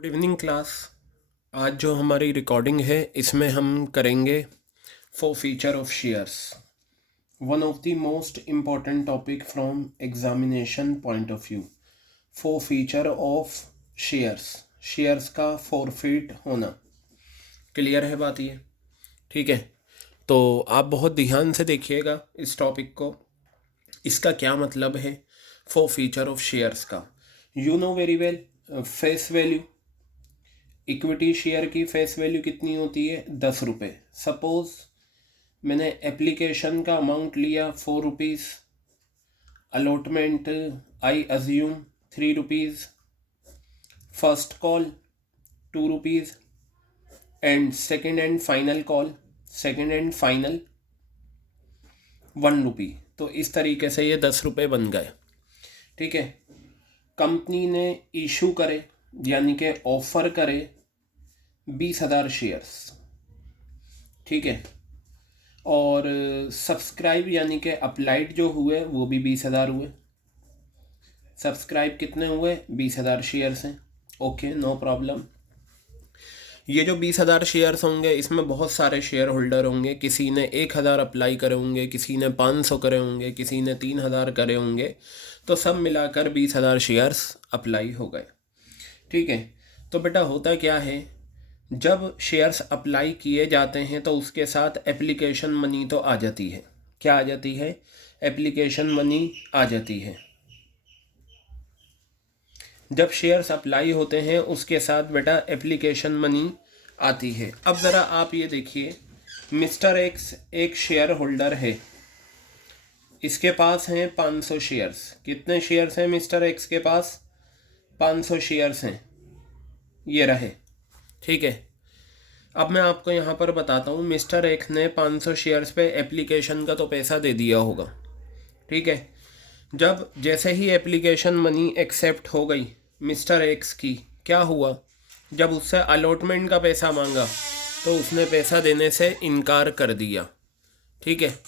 Good evening class. आज जो हमारी रिकॉर्डिंग है इसमें हम करेंगे for feature of shares, one of the most important topic from examination point of view. For feature of shares, shares का फॉरफिट होना। क्लियर है बात ये? ठीक है, तो आप बहुत ध्यान से देखिएगा इस टॉपिक को। इसका क्या मतलब है फॉर फीचर ऑफ शेयर्स का? You know very well, face value, equity share की फेस वैल्यू कितनी होती है? 10 रुपये। सपोज मैंने एप्लीकेशन का अमाउंट लिया 4 rupees, allotment I assume 3 rupees, first call 2 rupees and second and final call, second and final 1 रुपी। तो इस तरीके से ये 10 रुपये बन गए। ठीक है, कंपनी ने इशू करे यानी कि ऑफर करे 20,000 शेयर्स। ठीक है, और सब्सक्राइब यानी कि अप्लाइड जो हुए वो भी 20,000 हुए। सब्सक्राइब कितने हुए? 20,000 शेयर्स हैं। Okay, no problem. ये जो 20,000 शेयर्स होंगे इसमें बहुत सारे शेयर होल्डर होंगे। किसी ने 1,000 अप्लाई करे होंगे, किसी ने 500 करे होंगे, किसी ने 3,000 करे होंगे। तो सब मिलाकर 20,000 शेयर्स अप्लाई हो गए। ठीक है, तो बेटा होता क्या है, जब शेयर्स अप्लाई किए जाते हैं तो उसके साथ एप्लीकेशन मनी तो आ जाती है। क्या आ जाती है? एप्लीकेशन मनी आ जाती है। जब शेयर्स अप्लाई होते हैं उसके साथ बेटा एप्लीकेशन मनी आती है। अब ज़रा आप ये देखिए, मिस्टर एक्स एक शेयर होल्डर है, इसके पास हैं 500 शेयर्स। कितने शेयर्स हैं मिस्टर एक्स के पास? 500 शेयर्स हैं, ये रहे। ठीक है, अब मैं आपको यहाँ पर बताता हूँ, मिस्टर एक्स ने 500 शेयर्स पे एप्लीकेशन का तो पैसा दे दिया होगा। ठीक है, जब जैसे ही एप्लीकेशन मनी एक्सेप्ट हो गई मिस्टर एक्स की, क्या हुआ? जब उससे अलॉटमेंट का पैसा मांगा तो उसने पैसा देने से इनकार कर दिया। ठीक है,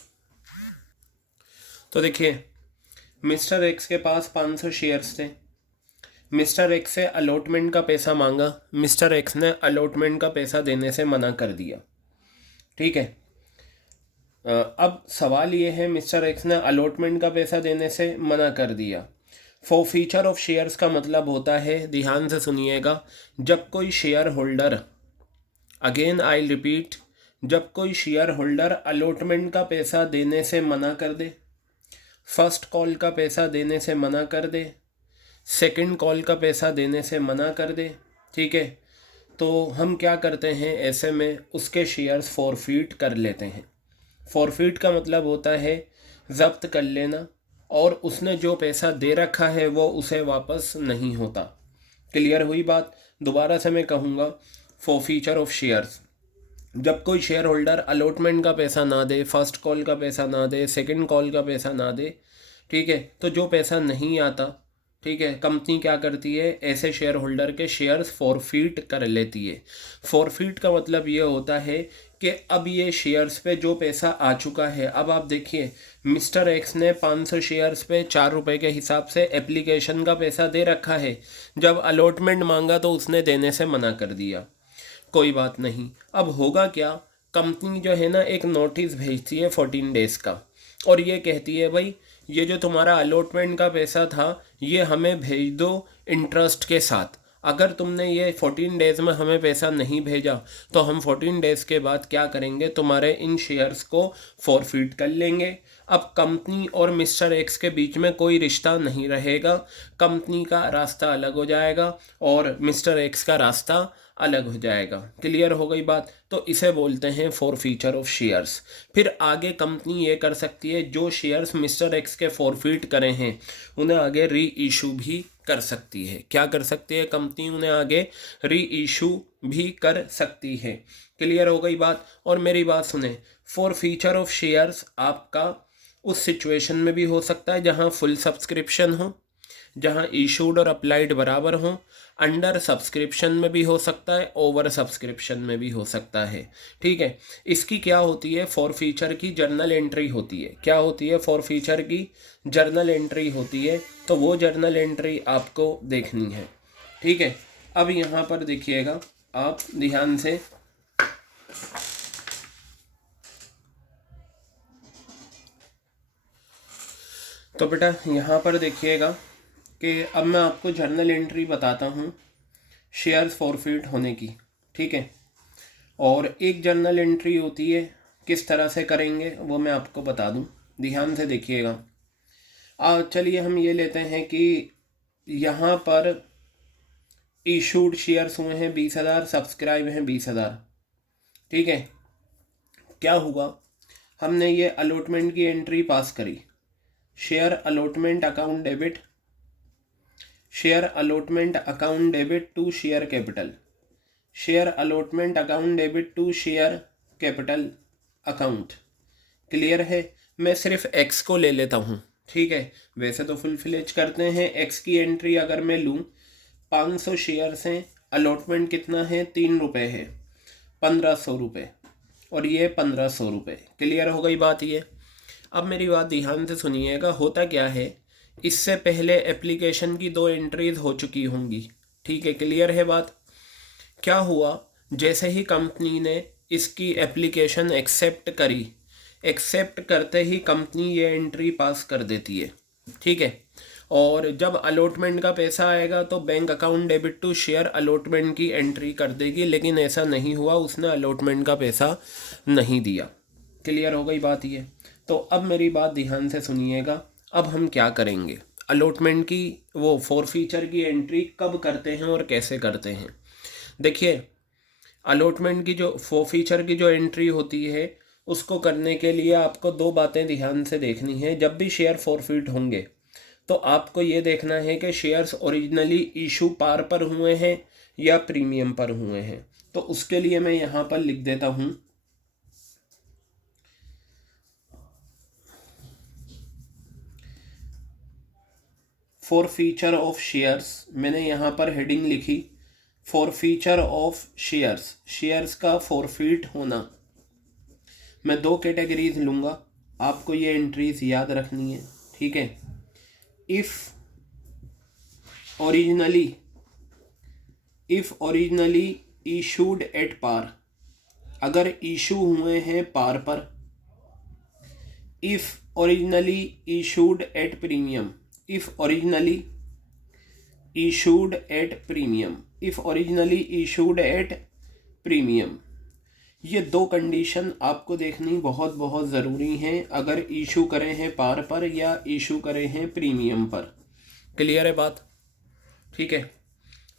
तो देखिए मिस्टर एक्स के पास 500 शेयर्स थे, मिस्टर एक्स से अलॉटमेंट का पैसा मांगा, मिस्टर एक्स ने अलॉटमेंट का पैसा देने से मना कर दिया। ठीक है, अब सवाल ये है, मिस्टर एक्स ने अलॉटमेंट का पैसा देने से मना कर दिया। फॉर फीचर ऑफ शेयर्स का मतलब होता है, ध्यान से सुनिएगा, जब कोई share holder, again I repeat, जब कोई शेयर होल्डर अलॉटमेंट का पैसा देने से मना कर दे, फर्स्ट कॉल का पैसा देने से मना कर दे, सेकंड कॉल का पैसा देने से मना कर दे, ठीक है, तो हम क्या करते हैं, ऐसे में उसके शेयर्स फॉरफिट कर लेते हैं। फॉरफिट का मतलब होता है जब्त कर लेना, और उसने जो पैसा दे रखा है वो उसे वापस नहीं होता। क्लियर हुई बात? दोबारा से मैं कहूँगा, फॉर फीचर ऑफ शेयर्स, जब कोई शेयर होल्डर अलॉटमेंट का पैसा ना दे, फर्स्ट कॉल का पैसा ना दे, सेकंड कॉल का पैसा ना दे, ठीक है, तो जो पैसा नहीं आता, ठीक है, कंपनी क्या करती है, ऐसे शेयर होल्डर के शेयर्स फॉरफिट कर लेती है। फॉरफिट का मतलब ये होता है कि अब ये शेयर्स पे जो पैसा आ चुका है, अब आप देखिए मिस्टर एक्स ने 500 शेयर्स पे 4 रुपये के हिसाब से एप्लीकेशन का पैसा दे रखा है। जब अलॉटमेंट मांगा तो उसने देने से मना कर दिया। कोई बात नहीं, अब होगा क्या, कंपनी जो है ना एक नोटिस भेजती है 14 डेज़ का, और ये कहती है भाई ये जो तुम्हारा अलॉटमेंट का पैसा था ये हमें भेज दो इंटरेस्ट के साथ। अगर तुमने ये 14 डेज़ में हमें पैसा नहीं भेजा तो हम 14 डेज़ के बाद क्या करेंगे, तुम्हारे इन शेयर्स को फॉरफिट कर लेंगे। अब कंपनी और मिस्टर एक्स के बीच में कोई रिश्ता नहीं रहेगा, कंपनी का रास्ता अलग हो जाएगा और मिस्टर एक्स का रास्ता अलग हो जाएगा। क्लियर हो गई बात? तो इसे बोलते हैं फॉर फीचर ऑफ शेयर्स। फिर आगे कंपनी ये कर सकती है, जो शेयर्स मिस्टर एक्स के फॉरफिट करें हैं उन्हें आगे री इशू भी कर सकती है। क्या कर सकती है कंपनी? उन्हें आगे री इशू भी कर सकती है। क्लियर हो गई बात? और मेरी बात सुने, फॉर फीचर ऑफ शेयर्स आपका उस सिचुएशन में भी हो सकता है जहां फुल सब्सक्रिप्शन हो, जहां इशूड और अप्लाइड बराबर हों, अंडर सब्सक्रिप्शन में भी हो सकता है, ओवर सब्सक्रिप्शन में भी हो सकता है। ठीक है, इसकी क्या होती है, फॉर फीचर की जर्नल एंट्री होती है। क्या होती है? फॉर फीचर की जर्नल एंट्री होती है। तो वो जर्नल एंट्री आपको देखनी है। ठीक है, अब यहाँ पर देखिएगा आप ध्यान से, तो बेटा यहाँ पर देखिएगा कि अब मैं आपको जर्नल एंट्री बताता हूँ शेयर्स फॉरफिट होने की, ठीक है। और एक जर्नल एंट्री होती है, किस तरह से करेंगे वो मैं आपको बता दूँ, ध्यान से देखिएगा। चलिए हम ये लेते हैं कि यहाँ पर इशूड शेयर्स हुए हैं 20,000, सब्सक्राइब हैं 20,000, ठीक है। क्या हुआ, हमने ये अलॉटमेंट की एंट्री पास करी, share allotment account debit, share allotment account debit to share capital, share allotment account debit to share capital account. Clear है। मैं सिर्फ एक्स को ले लेता हूँ, ठीक है। वैसे तो फुल फ्लेज करते हैं। एक्स की एंट्री अगर मैं लूँ, 500 शेयर्स हैं, अलॉटमेंट कितना है, 3 रुपये है, 1500 रुपये, और ये 1500 रुपये। क्लियर हो गई बात ये। अब मेरी बात ध्यान से सुनिएगा, होता क्या है, इससे पहले एप्लीकेशन की 2 एंट्रीज हो चुकी होंगी, ठीक है। क्लियर है बात। क्या हुआ, जैसे ही कंपनी ने इसकी एप्लीकेशन एक्सेप्ट करी, एक्सेप्ट करते ही कंपनी ये एंट्री पास कर देती है, ठीक है। और जब अलॉटमेंट का पैसा आएगा तो bank account debit to share allotment की एंट्री कर देगी, लेकिन ऐसा नहीं हुआ, उसने अलॉटमेंट का पैसा नहीं दिया। क्लियर हो गई बात ये। तो अब मेरी बात ध्यान से सुनिएगा, अब हम क्या करेंगे, अलॉटमेंट की वो फॉरफीचर की एंट्री कब करते हैं और कैसे करते हैं। देखिए, अलॉटमेंट की जो फॉरफीचर की जो एंट्री होती है, उसको करने के लिए आपको 2 बातें ध्यान से देखनी है। जब भी शेयर फॉरफिट होंगे तो आपको ये देखना है कि शेयर्स ओरिजिनली इशू पार पर हुए हैं या प्रीमियम पर हुए हैं। तो उसके लिए मैं यहाँ पर लिख देता हूँ, फॉरफीचर ऑफ शेयर्स। मैंने यहाँ पर हेडिंग लिखी, फॉरफीचर ऑफ शेयर्स, शेयर्स का फॉरफिट होना। मैं 2 कैटेगरीज लूँगा, आपको ये एंट्रीज याद रखनी है, ठीक है। If originally issued at par, अगर इशू हुए हैं पार पर। If originally issued at premium, if originally issued at premium, if originally issued at premium. ये 2 कंडीशन आपको देखनी बहुत बहुत ज़रूरी हैं, अगर इशू करे हैं पार पर या इशू करे हैं प्रीमियम पर। क्लियर है बात, ठीक है।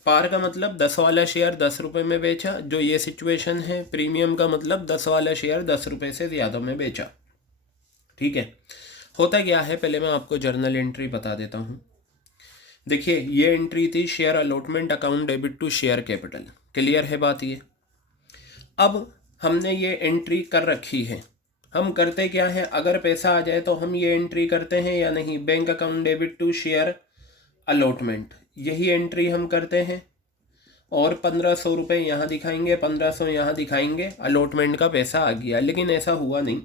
पार का मतलब 10 वाला शेयर 10 रुपये में बेचा, जो ये सिचुएशन है। प्रीमियम का मतलब 10 वाला शेयर 10 रुपये से ज़्यादा में बेचा, ठीक है। होता क्या है, पहले मैं आपको जर्नल एंट्री बता देता हूँ। देखिए, ये एंट्री थी share allotment account debit to share capital. Clear है बात ये। अब हमने ये एंट्री कर रखी है, हम करते क्या है, अगर पैसा आ जाए तो हम ये एंट्री करते हैं या नहीं, bank account debit to share allotment, यही एंट्री हम करते हैं। और 1500 रुपये यहाँ दिखाएंगे, 1500 यहाँ दिखाएंगे, अलॉटमेंट का पैसा आ गया। लेकिन ऐसा हुआ नहीं,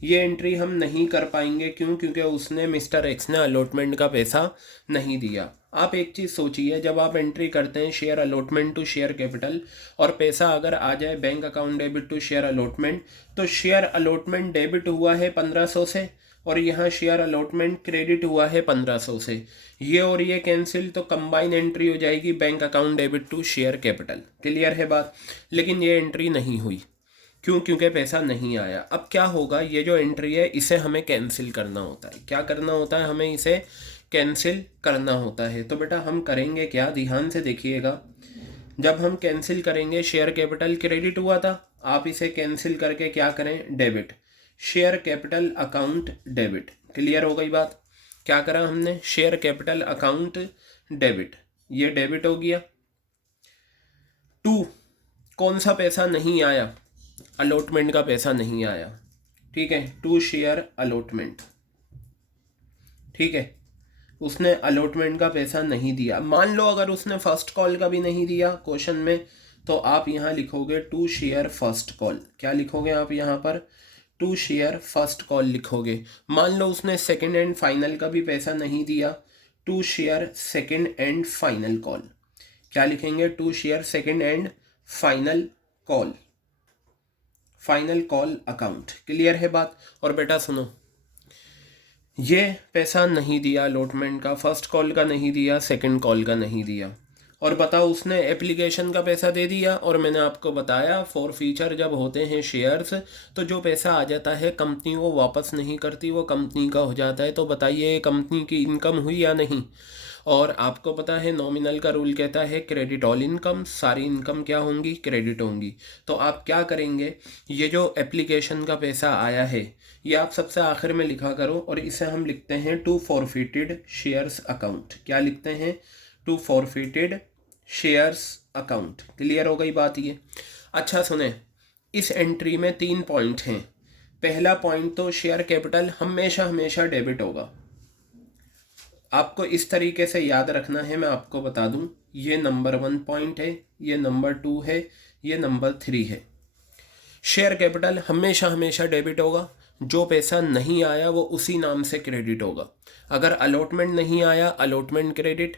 ये एंट्री हम नहीं कर पाएंगे। क्यों? क्योंकि उसने, मिस्टर एक्स ने अलॉटमेंट का पैसा नहीं दिया। आप एक चीज़ सोचिए, जब आप एंट्री करते हैं share allotment to share capital और पैसा अगर आ जाए bank account debit to share allotment, तो शेयर अलॉटमेंट डेबिट हुआ है 1500 से और यहाँ शेयर अलॉटमेंट क्रेडिट हुआ है 1500 से। ये और ये कैंसिल, तो कंबाइन एंट्री हो जाएगी bank account debit to share capital. Clear है बात। लेकिन ये एंट्री नहीं हुई, क्यों? क्योंकि पैसा नहीं आया। अब क्या होगा, ये जो एंट्री है इसे हमें कैंसिल करना होता है। क्या करना होता है? हमें इसे कैंसिल करना होता है। तो बेटा हम करेंगे क्या, ध्यान से देखिएगा। जब हम कैंसिल करेंगे, शेयर कैपिटल क्रेडिट हुआ था, आप इसे कैंसिल करके क्या करें, debit, share capital account debit. Clear हो गई बात। क्या करा हमने, शेयर कैपिटल अकाउंट डेबिट, ये डेबिट हो गया। टू, कौन सा पैसा नहीं आया, अलॉटमेंट का पैसा नहीं आया, ठीक है, टू शेयर अलॉटमेंट, ठीक है। उसने अलॉटमेंट का पैसा नहीं दिया। मान लो अगर उसने फर्स्ट कॉल का भी नहीं दिया क्वेश्चन में, तो आप यहाँ लिखोगे टू शेयर फर्स्ट कॉल। क्या लिखोगे आप यहाँ पर, टू शेयर फर्स्ट कॉल लिखोगे। मान लो उसने सेकंड एंड फाइनल का भी पैसा नहीं दिया, to share second and final call. क्या लिखेंगे, to share second and final call, final call account. Clear है बात। और बेटा सुनो, ये पैसा नहीं दिया अलॉटमेंट का, फर्स्ट कॉल का नहीं दिया, सेकंड कॉल का नहीं दिया, और बताओ उसने एप्लीकेशन का पैसा दे दिया। और मैंने आपको बताया फॉर फीचर जब होते हैं शेयर्स तो जो पैसा आ जाता है कंपनी वो वापस नहीं करती, वो कंपनी का हो जाता है। तो बताइए कंपनी की इनकम हुई या नहीं। और आपको पता है नॉमिनल का रूल कहता है क्रेडिट ऑल इनकम, सारी इनकम क्या होंगी, क्रेडिट होंगी। तो आप क्या करेंगे, ये जो एप्लीकेशन का पैसा आया है ये आप सबसे आखिर में लिखा करो, और इसे हम लिखते हैं टू फॉरफिटेड शेयर्स अकाउंट। क्या लिखते हैं, to forfeited shares account. Clear हो गई बात ये। अच्छा सुने, इस एंट्री में 3 पॉइंट हैं। पहला पॉइंट तो शेयर कैपिटल हमेशा हमेशा डेबिट होगा। आपको इस तरीके से याद रखना है, मैं आपको बता दूं, ये नंबर 1 पॉइंट है, ये नंबर 2 है, ये नंबर 3 है। शेयर कैपिटल हमेशा हमेशा डेबिट होगा, जो पैसा नहीं आया वो उसी नाम से क्रेडिट होगा। अगर अलॉटमेंट नहीं आया अलॉटमेंट क्रेडिट,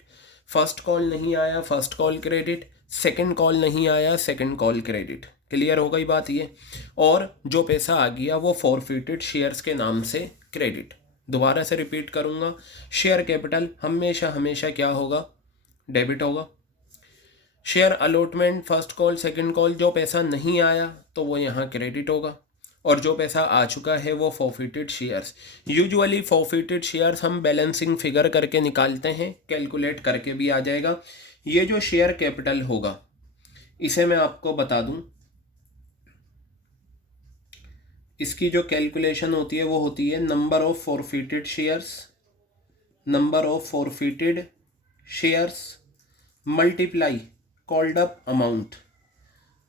फर्स्ट कॉल नहीं आया first call credit, second call नहीं आया सेकंड कॉल क्रेडिट। क्लियर हो गई बात ये। और जो पैसा आ गया वो फॉरफिटेड शेयर्स के नाम से क्रेडिट। दोबारा से रिपीट करूंगा, शेयर कैपिटल हमेशा हमेशा क्या होगा, डेबिट होगा। Share allotment first call second call जो पैसा नहीं आया तो वो यहाँ क्रेडिट होगा, और जो पैसा आ चुका है वो forfeited shares. Usually forfeited shares हम बैलेंसिंग फिगर करके निकालते हैं, कैलकुलेट करके भी आ जाएगा। ये जो शेयर कैपिटल होगा इसे मैं आपको बता दूं, इसकी जो कैलकुलेशन होती है वो होती है number of forfeited shares, number of forfeited shares multiply called up amount,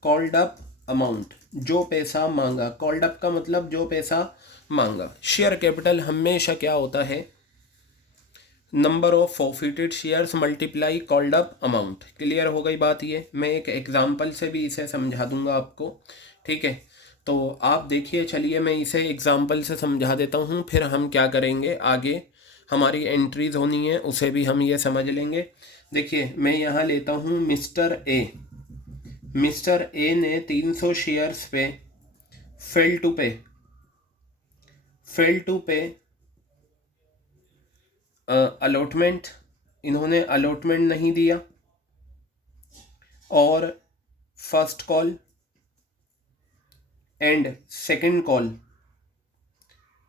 called up amount जो पैसा मांगा। कॉल्ड अप का मतलब जो पैसा मांगा। शेयर कैपिटल हमेशा क्या होता है, number of forfeited shares multiply called up amount. Clear हो गई बात ये। मैं एक एग्जांपल से भी इसे समझा दूंगा आपको, ठीक है। तो आप देखिए, चलिए मैं इसे एग्जांपल से समझा देता हूँ, फिर हम क्या करेंगे आगे हमारी एंट्रीज होनी है उसे भी हम ये समझ लेंगे। देखिए मैं यहाँ लेता हूँ मिस्टर ए। मिस्टर ए ने 300 शेयर्स पे फेल टू पे अलॉटमेंट, इन्होंने अलॉटमेंट नहीं दिया, और first call and second call,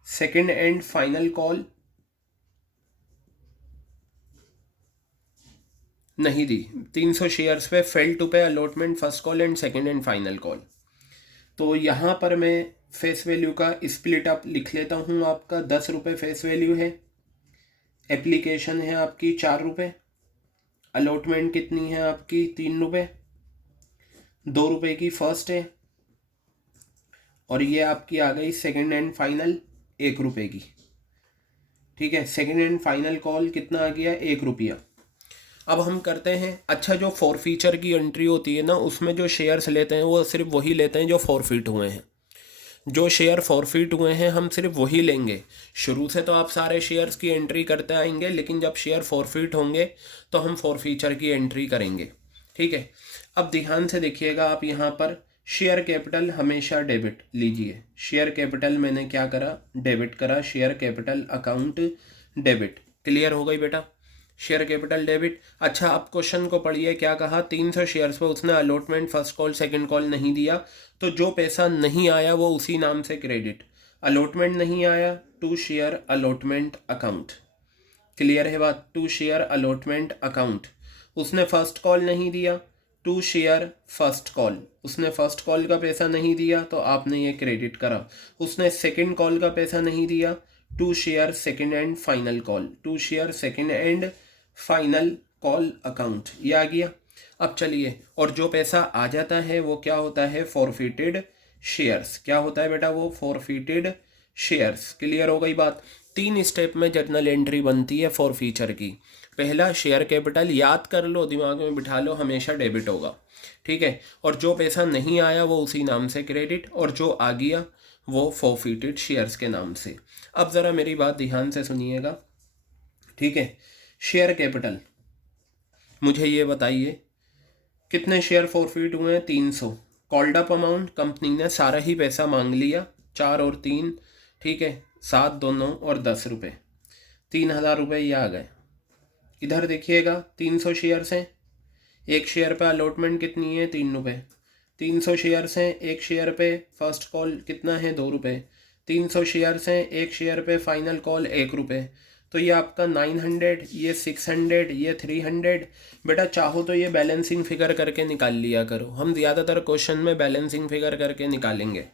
second and final call नहीं दी। 300 शेयर्स पे फेल टू पे allotment first call and second and final call. तो यहाँ पर मैं फेस वैल्यू का स्प्लिट अप लिख लेता हूँ। आपका 10 रुपये फेस वैल्यू है, एप्लीकेशन है आपकी 4 रुपये, अलॉटमेंट कितनी है आपकी 3 रुपये, 2 रुपये की फर्स्ट है, और ये आपकी आ गई सेकंड एंड फाइनल 1 रुपये की। ठीक है, सेकंड एंड फाइनल कॉल कितना आ गया, 1 रुपया। अब हम करते हैं, अच्छा जो फॉरफीचर की एंट्री होती है ना उसमें जो शेयर्स लेते हैं वो सिर्फ वही लेते हैं जो फॉरफिट हुए हैं। जो शेयर फॉरफिट हुए हैं हम सिर्फ वही लेंगे। शुरू से तो आप सारे शेयर्स की एंट्री करते आएंगे, लेकिन जब शेयर फॉरफिट होंगे तो हम फॉरफीचर की एंट्री करेंगे। ठीक है, अब ध्यान से देखिएगा आप यहाँ पर, शेयर कैपिटल हमेशा डेबिट लीजिए। शेयर कैपिटल मैंने क्या करा, डेबिट करा, share capital account debit. Clear हो गई बेटा, शेयर कैपिटल डेबिट। अच्छा अब क्वेश्चन को पढ़िए, क्या कहा, 300 शेयर्स पर उसने allotment first call second call नहीं दिया, तो जो पैसा नहीं आया वो उसी नाम से क्रेडिट। अलॉटमेंट नहीं आया, to share allotment account. Clear है बात, टू शेयर अलॉटमेंट अकाउंट। उसने फर्स्ट कॉल नहीं दिया, टू शेयर फर्स्ट कॉल। उसने फर्स्ट कॉल का पैसा नहीं दिया तो आपने ये क्रेडिट करा। उसने सेकंड कॉल का पैसा नहीं दिया, to share second and final call, to share second and final call account, ये आ गया। अब चलिए, और जो पैसा आ जाता है वो क्या होता है, फॉरफिटेड शेयर्स। क्या होता है बेटा, वो फॉरफिटेड शेयर्स। क्लियर हो गई बात। 3 स्टेप में जर्नल एंट्री बनती है फॉरफीचर की। पहला, शेयर कैपिटल याद कर लो, दिमाग में बिठा लो, हमेशा डेबिट होगा। ठीक है, और जो पैसा नहीं आया वो उसी नाम से क्रेडिट, और जो आ गया वो फॉरफिटेड शेयर्स के नाम से। अब ज़रा मेरी बात ध्यान से सुनिएगा, ठीक है। शेयर कैपिटल, मुझे ये बताइए कितने शेयर फॉरफिट हुए हैं? 300। कॉल्ड अप अमाउंट, कंपनी ने सारा ही पैसा मांग लिया, 4 और 3, ठीक है, 7, 2, 9 और 10 रुपये, 3,000 रुपये ये आ गए। इधर देखिएगा 300 शेयर्स हैं, एक शेयर पे अलॉटमेंट कितनी है? 3 रुपये। 300 शेयर्स हैं, एक शेयर पे फर्स्ट कॉल कितना है? 2 रुपये। 300 शेयर्स हैं, एक शेयर पे फाइनल कॉल 1 रुपये। तो ये आपका 900, ये 600, ये 300। बेटा चाहो तो ये बैलेंसिंग फिगर करके निकाल लिया करो, हम ज़्यादातर क्वेश्चन में बैलेंसिंग फिगर करके निकालेंगे।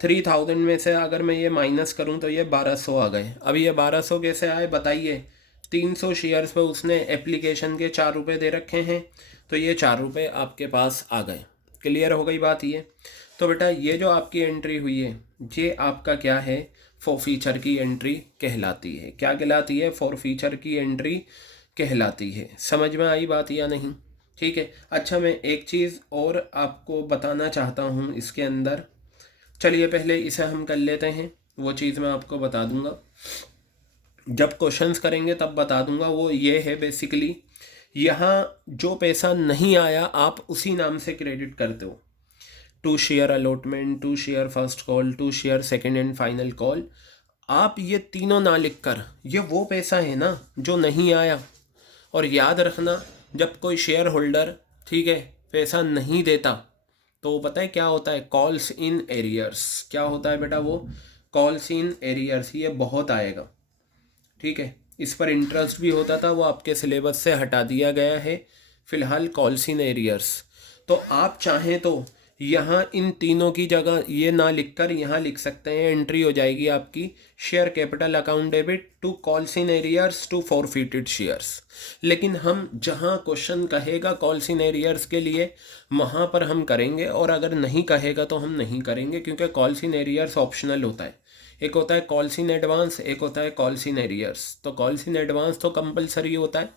3000 में से अगर मैं ये माइनस करूँ तो ये 1200 आ गए। अब ये 1200 कैसे आए बताइए? 300 शेयर्स पे उसने एप्लीकेशन के 4 रुपये दे रखे हैं, तो ये 4 रुपये आपके पास आ गए। क्लियर हो गई बात ये? तो बेटा ये जो आपकी एंट्री हुई है, ये आपका क्या है? फॉरफीचर की एंट्री कहलाती है। क्या कहलाती है? फॉरफीचर की एंट्री कहलाती है। समझ में आई बात या नहीं? ठीक है। अच्छा, मैं एक चीज़ और आपको बताना चाहता हूँ इसके अंदर। चलिए पहले इसे हम कर लेते हैं, वो चीज़ मैं आपको बता दूंगा, जब क्वेश्चंस करेंगे तब बता दूंगा। वो ये है बेसिकली, यहाँ जो पैसा नहीं आया आप उसी नाम से क्रेडिट करते हो। 2 share allotment, 2 share first call, 2 share second and final call, आप ये तीनों ना लिख कर, ये वो पैसा है ना जो नहीं आया। और याद रखना, जब कोई शेयर होल्डर, ठीक है, पैसा नहीं देता तो पता है क्या होता है? Calls in arrears. क्या होता है बेटा? वो कॉल्स इन एरियर्स, ये बहुत आएगा, ठीक है। इस पर इंटरेस्ट भी होता था, वो आपके सिलेबस से हटा दिया गया है फिलहाल, कॉल्स इन एरियर्स। तो आप चाहें तो यहाँ इन तीनों की जगह ये ना लिखकर यहाँ लिख सकते हैं, एंट्री हो जाएगी आपकी share capital account debit to calls in arrears to forfeited shares. लेकिन हम जहाँ क्वेश्चन कहेगा कॉल्स इन एरियर्स के लिए, वहाँ पर हम करेंगे, और अगर नहीं कहेगा तो हम नहीं करेंगे, क्योंकि कॉल्स इन एरियर्स ऑप्शनल होता है। एक होता है कॉल्स इन एडवांस, एक होता है कॉल्स इन एरियर्स। तो कॉल्स इन एडवांस तो कंपलसरी होता है,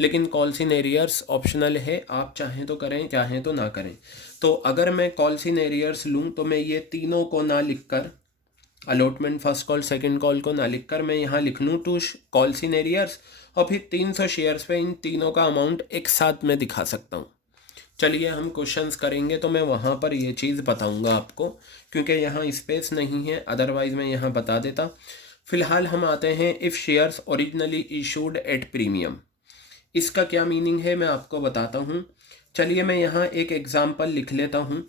लेकिन कॉल्स इन एरियर्स ऑप्शनल है, आप चाहें तो करें, चाहें तो ना करें। तो अगर मैं कॉल्स इन एरियर्स लूँ तो मैं ये तीनों को ना लिखकर, allotment first call second call को ना लिखकर, मैं यहाँ लिख लूँ टू कॉल्स इन एरियर्स, और फिर 300 शेयर्स पे इन तीनों का अमाउंट एक साथ में दिखा सकता हूँ। चलिए हम क्वेश्चंस करेंगे तो मैं वहाँ पर ये चीज़ बताऊँगा आपको, क्योंकि यहाँ स्पेस नहीं है, अदरवाइज़ मैं यहाँ बता देता। फिलहाल हम आते हैं if shares originally issued at premium. इसका क्या मीनिंग है मैं आपको बताता हूँ। चलिए मैं यहाँ एक एग्ज़ाम्पल लिख लेता हूँ।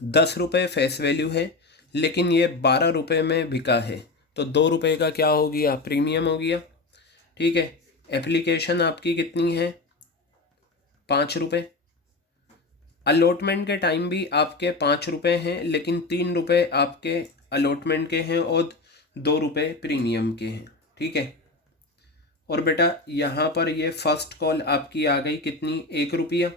10 रुपये फेस वैल्यू है, लेकिन ये 12 रुपये में बिका है, तो 2 रुपये का क्या हो गया? प्रीमियम हो गया, ठीक है। एप्लीकेशन आपकी कितनी है? 5 रुपये। अलॉटमेंट के टाइम भी आपके 5 रुपये हैं, लेकिन 3 रुपये आपके अलॉटमेंट के हैं और 2 रुपये प्रीमियम के हैं, ठीक है। और बेटा यहाँ पर ये फर्स्ट कॉल आपकी आ गई कितनी? 1 रुपया,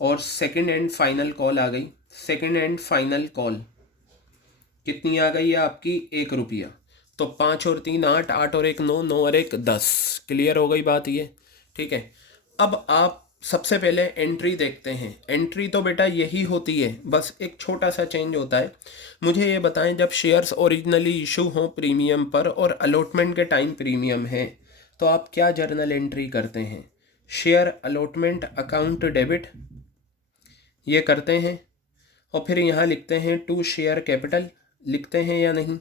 और सेकंड एंड फाइनल कॉल आ गई। सेकंड एंड फाइनल कॉल कितनी आ गई है आपकी? 1 रुपया। तो 5 और 3 8, 8 और 1 9, 9 और 1 10। क्लियर हो गई बात ये? ठीक है। अब आप सबसे पहले एंट्री देखते हैं। एंट्री तो बेटा यही होती है, बस एक छोटा सा चेंज होता है। मुझे ये बताएं, जब शेयर्स ओरिजिनली इशू हों प्रीमियम पर और अलॉटमेंट के टाइम प्रीमियम है, तो आप क्या जर्नल एंट्री करते हैं? शेयर अलॉटमेंट अकाउंट डेबिट ये करते हैं, और फिर यहाँ लिखते हैं टू शेयर कैपिटल, लिखते हैं या नहीं?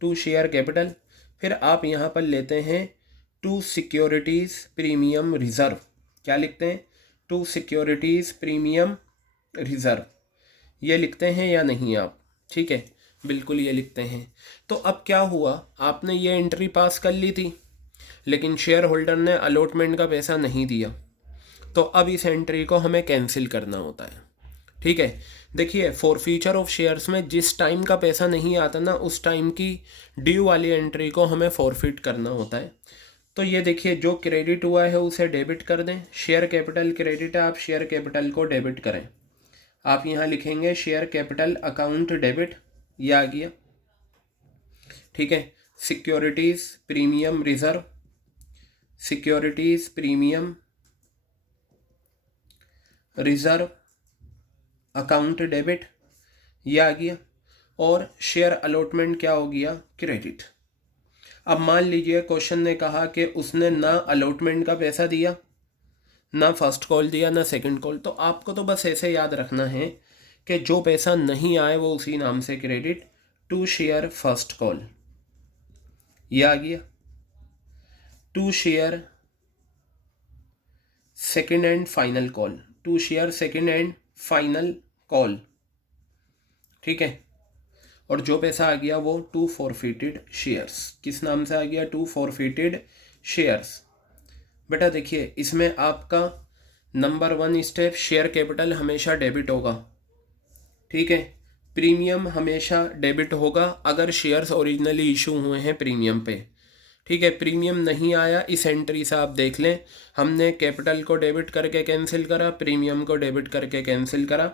To share capital. फिर आप यहाँ पर लेते हैं टू सिक्योरिटीज़ प्रीमियम रिज़र्व। क्या लिखते हैं? To securities premium reserve. ये लिखते हैं या नहीं आप? ठीक है, बिल्कुल ये लिखते हैं। तो अब क्या हुआ, आपने ये एंट्री पास कर ली थी, लेकिन शेयर होल्डर ने अलॉटमेंट का पैसा नहीं दिया, तो अब इस एंट्री को हमें कैंसिल करना होता है, ठीक है। देखिए, फॉरफीचर ऑफ शेयर्स में जिस टाइम का पैसा नहीं आता ना, उस टाइम की ड्यू वाली एंट्री को हमें फॉरफिट करना होता है। तो ये देखिए, जो क्रेडिट हुआ है उसे डेबिट कर दें। शेयर कैपिटल क्रेडिट है, आप शेयर कैपिटल को डेबिट करें। आप यहाँ लिखेंगे शेयर कैपिटल अकाउंट डेबिट, ये आ गया, ठीक है। Securities premium reserve, securities premium reserve account debit, ये आ गया। और शेयर अलॉटमेंट क्या हो गया? क्रेडिट। अब मान लीजिए क्वेश्चन ने कहा कि उसने ना अलॉटमेंट का पैसा दिया, ना फर्स्ट कॉल दिया ना सेकंड कॉल। तो आपको तो बस ऐसे याद रखना है कि जो पैसा नहीं आए वो उसी नाम से credit to share first call, ये आ गया। To share second and final call, to share second and final call, ठीक है। और जो पैसा आ गया वो टू फॉरफिटेड शेयर्स, किस नाम से आ गया? To forfeited shares. बेटा देखिए इसमें आपका नंबर 1 स्टेप, शेयर कैपिटल हमेशा डेबिट होगा, ठीक है। प्रीमियम हमेशा डेबिट होगा अगर शेयर्स ओरिजिनली इशू हुए हैं प्रीमियम पे, ठीक है। प्रीमियम नहीं आया, इस एंट्री से आप देख लें, हमने कैपिटल को डेबिट करके कैंसिल करा, प्रीमियम को डेबिट करके कैंसिल करा।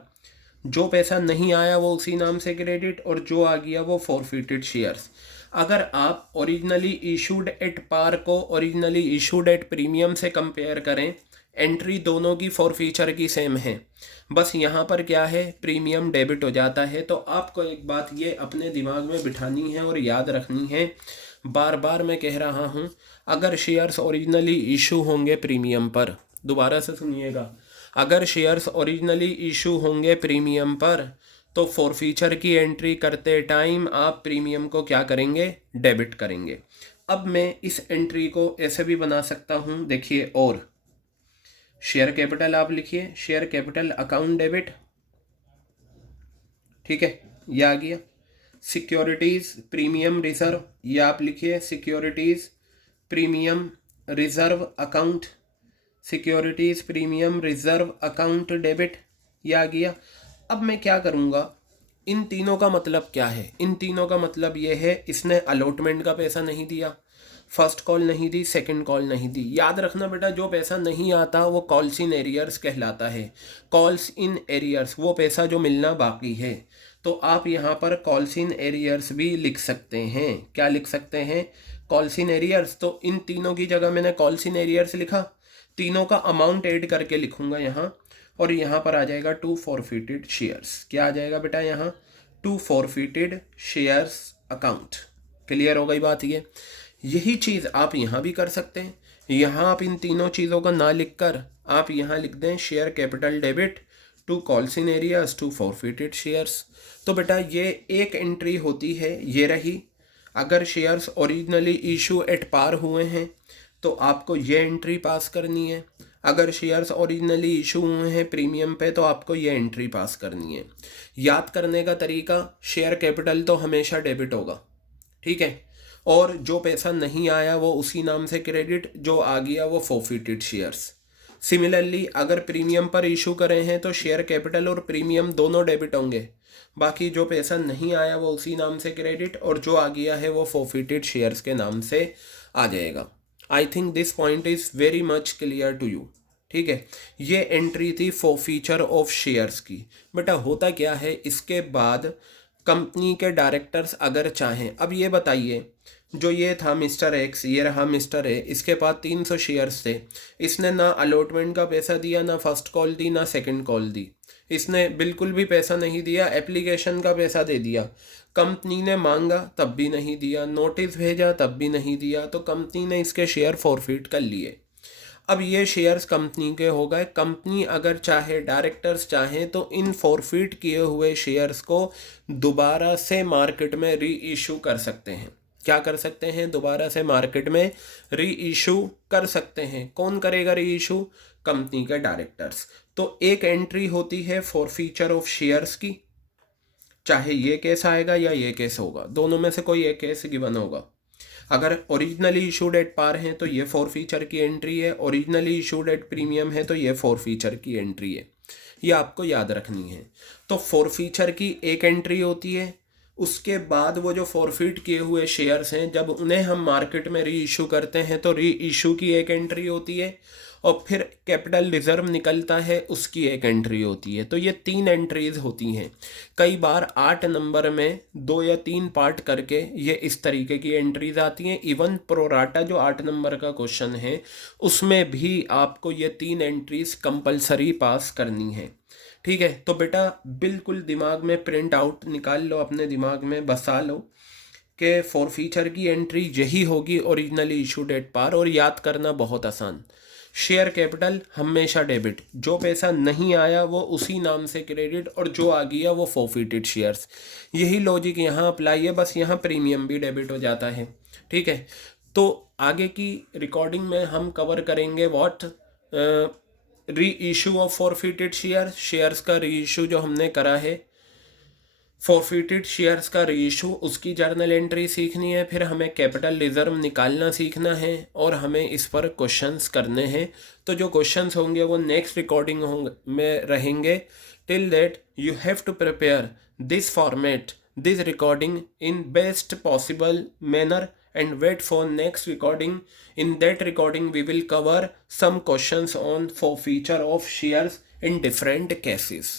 जो पैसा नहीं आया वो उसी नाम से क्रेडिट, और जो आ गया वो फॉरफिटेड शेयर्स। अगर आप ओरिजिनली इशूड एट पार को ओरिजिनली इशूड एट प्रीमियम से कंपेयर करें, एंट्री दोनों की फॉरफीचर की सेम है, बस यहाँ पर क्या है, प्रीमियम डेबिट हो जाता है। तो आपको एक बात ये अपने दिमाग में बिठानी है और याद रखनी है, बार बार मैं कह रहा हूँ, अगर शेयर्स ओरिजिनली इशू होंगे प्रीमियम पर, दोबारा से सुनिएगा, अगर शेयर्स ओरिजिनली इशू होंगे प्रीमियम पर तो फॉरफीचर की एंट्री करते टाइम आप प्रीमियम को क्या करेंगे? डेबिट करेंगे। अब मैं इस एंट्री को ऐसे भी बना सकता हूँ, देखिए, और शेयर कैपिटल आप लिखिए, शेयर कैपिटल अकाउंट डेबिट, ठीक है, ये आ गया। सिक्योरिटीज प्रीमियम रिजर्व, ये आप लिखिए, securities premium reserve account, securities premium reserve account debit, ये आ गया। अब मैं क्या करूँगा, इन तीनों का मतलब क्या है? इन तीनों का मतलब ये है, इसने अलॉटमेंट का पैसा नहीं दिया, फर्स्ट कॉल नहीं दी, सेकंड कॉल नहीं दी। याद रखना बेटा, जो पैसा नहीं आता वो कॉल्स इन एरियर्स कहलाता है। कॉल्स इन एरियर्स, वो पैसा जो मिलना बाकी है। तो आप यहाँ पर कॉल्स इन एरियर्स भी लिख सकते हैं। क्या लिख सकते हैं? Calls in arrears. तो इन तीनों की जगह मैंने कॉल्स इन एरियर्स लिखा, तीनों का अमाउंट ऐड करके लिखूंगा यहाँ, और यहाँ पर आ जाएगा टू फॉरफिटेड शेयर्स। क्या आ जाएगा बेटा यहाँ? To forfeited shares account. Clear हो गई बात ये? यही चीज़ आप यहाँ भी कर सकते हैं। यहाँ आप इन तीनों चीज़ों का ना लिखकर आप यहाँ लिख दें share capital debit to calls in arrears to forfeited shares. तो बेटा ये एक एंट्री होती है, ये रही। अगर shares originally issue at par हुए हैं तो आपको ये एंट्री पास करनी है। अगर शेयर्स ओरिजिनली इशू हुए हैं प्रीमियम पे तो आपको ये एंट्री पास करनी है। याद करने का तरीका, शेयर कैपिटल तो हमेशा डेबिट होगा, ठीक है, और जो पैसा नहीं आया वो उसी नाम से क्रेडिट, जो आ गया वो फॉरफिटेड शेयर्स। सिमिलरली अगर प्रीमियम पर इशू करें हैं तो शेयर कैपिटल और प्रीमियम दोनों डेबिट होंगे, बाकी जो पैसा नहीं आया वो उसी नाम से क्रेडिट, और जो आ गया है वो फॉरफिटेड शेयर्स के नाम से आ जाएगा। I think this point is very much clear to you, ठीक है। ये एंट्री थी फॉरफीचर ऑफ शेयर्स की। बेटा होता क्या है, इसके बाद कंपनी के डायरेक्टर्स अगर चाहें, अब ये बताइए, जो ये था मिस्टर एक्स, ये रहा मिस्टर ए, इसके पास 300 शेयर्स थे, इसने ना अलॉटमेंट का पैसा दिया, ना फर्स्ट कॉल दी, ना सेकंड कॉल दी, इसने बिल्कुल भी पैसा नहीं दिया, एप्लीकेशन का पैसा दे दिया, कंपनी ने मांगा तब भी नहीं दिया, नोटिस भेजा तब भी नहीं दिया, तो कंपनी ने इसके शेयर फॉरफिट कर लिए। अब ये शेयर्स कंपनी के हो गए। कंपनी अगर चाहे, डायरेक्टर्स चाहें तो इन फॉरफिट किए हुए शेयर्स को दोबारा से मार्केट में री इशू कर सकते हैं। क्या कर सकते हैं? दोबारा से मार्केट में री इशू कर सकते हैं। कौन करेगा री इशू? कंपनी के डायरेक्टर्स। तो एक एंट्री होती है फॉरफीचर ऑफ शेयर्स की, चाहे ये केस आएगा या ये केस होगा, दोनों में से कोई एक केस गिवन होगा। अगर ओरिजिनली इशूड एट पार है तो ये फॉरफीचर की एंट्री है, ओरिजिनली इशूड एट प्रीमियम है तो ये फॉरफीचर की एंट्री है। ये आपको याद रखनी है। तो फॉरफीचर की एक एंट्री होती है, उसके बाद वो जो फॉरफिट किए हुए शेयर्स हैं जब उन्हें हम मार्केट में री इशू करते हैं तो री इशू की एक एंट्री होती है, और फिर कैपिटल रिजर्व निकलता है उसकी एक एंट्री होती है। तो ये 3 एंट्रीज होती हैं। कई बार 8 नंबर में 2 या 3 पार्ट करके ये इस तरीके की एंट्रीज आती हैं। इवन प्रोराटा जो 8 नंबर का क्वेश्चन है उसमें भी आपको ये 3 एंट्रीज कंपलसरी पास करनी है, ठीक है। तो बेटा बिल्कुल दिमाग में प्रिंट आउट निकाल लो, अपने दिमाग में बसा लो कि फॉरफीचर की एंट्री यही होगी ओरिजिनली इशूड एट पार, और याद करना बहुत आसान। शेयर कैपिटल हमेशा डेबिट, जो पैसा नहीं आया वो उसी नाम से क्रेडिट, और जो आ गया वो फॉरफिटेड शेयर्स। यही लॉजिक यहाँ अप्लाई है, बस यहाँ प्रीमियम भी डेबिट हो जाता है। ठीक है, तो आगे की रिकॉर्डिंग में हम कवर करेंगे व्हाट री issue of forfeited share, shares का री इशू जो हमने करा है, फॉरफिटेड शेयर्स का री इशू, उसकी जर्नल एंट्री सीखनी है, फिर हमें कैपिटल रिजर्व निकालना सीखना है, और हमें इस पर क्वेश्चंस करने हैं। तो जो क्वेश्चंस होंगे वो नेक्स्ट रिकॉर्डिंग में रहेंगे। Till that you have to prepare this format, this recording in best possible manner and wait for next recording. In that recording we will cover some questions on forfeiture of shares in different cases.